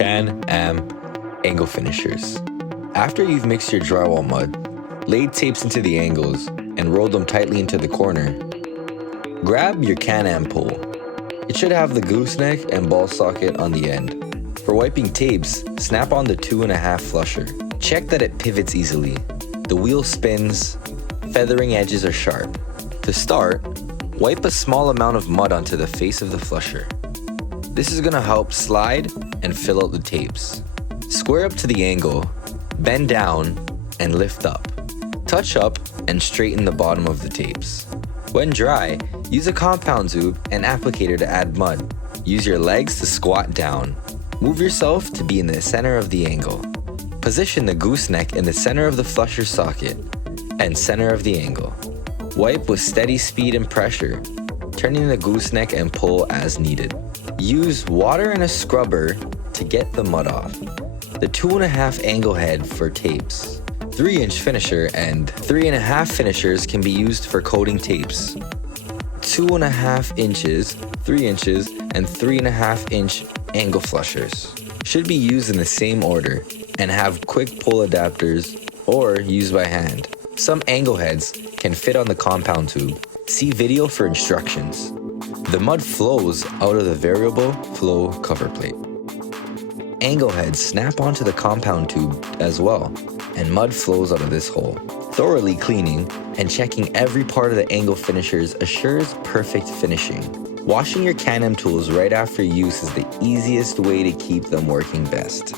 CanAm angle finishers. After you've mixed your drywall mud, laid tapes into the angles, and rolled them tightly into the corner, grab your CanAm pole. It should have the gooseneck and ball socket on the end. For wiping tapes, snap on the 2.5 flusher. Check that it pivots easily. The wheel spins, feathering edges are sharp. To start, wipe a small amount of mud onto the face of the flusher. This is gonna help slide and fill out the tapes. Square up to the angle, bend down, and lift up. Touch up and straighten the bottom of the tapes. When dry, use a compound tube and applicator to add mud. Use your legs to squat down. Move yourself to be in the center of the angle. Position the gooseneck in the center of the flusher socket and center of the angle. Wipe with steady speed and pressure, turning the gooseneck and pull as needed. Use water and a scrubber to get the mud off. The 2.5 angle head for tapes. 3-inch finisher and 3.5 finishers can be used for coating tapes. 2.5 inches, 3 inches, and 3.5 inch angle flushers should be used in the same order and have quick pull adapters or used by hand. Some angle heads can fit on the compound tube. See video for instructions. The mud flows out of the variable flow cover plate. Angle heads snap onto the compound tube as well, and mud flows out of this hole. Thoroughly cleaning and checking every part of the angle finishers assures perfect finishing. Washing your CanAm tools right after use is the easiest way to keep them working best.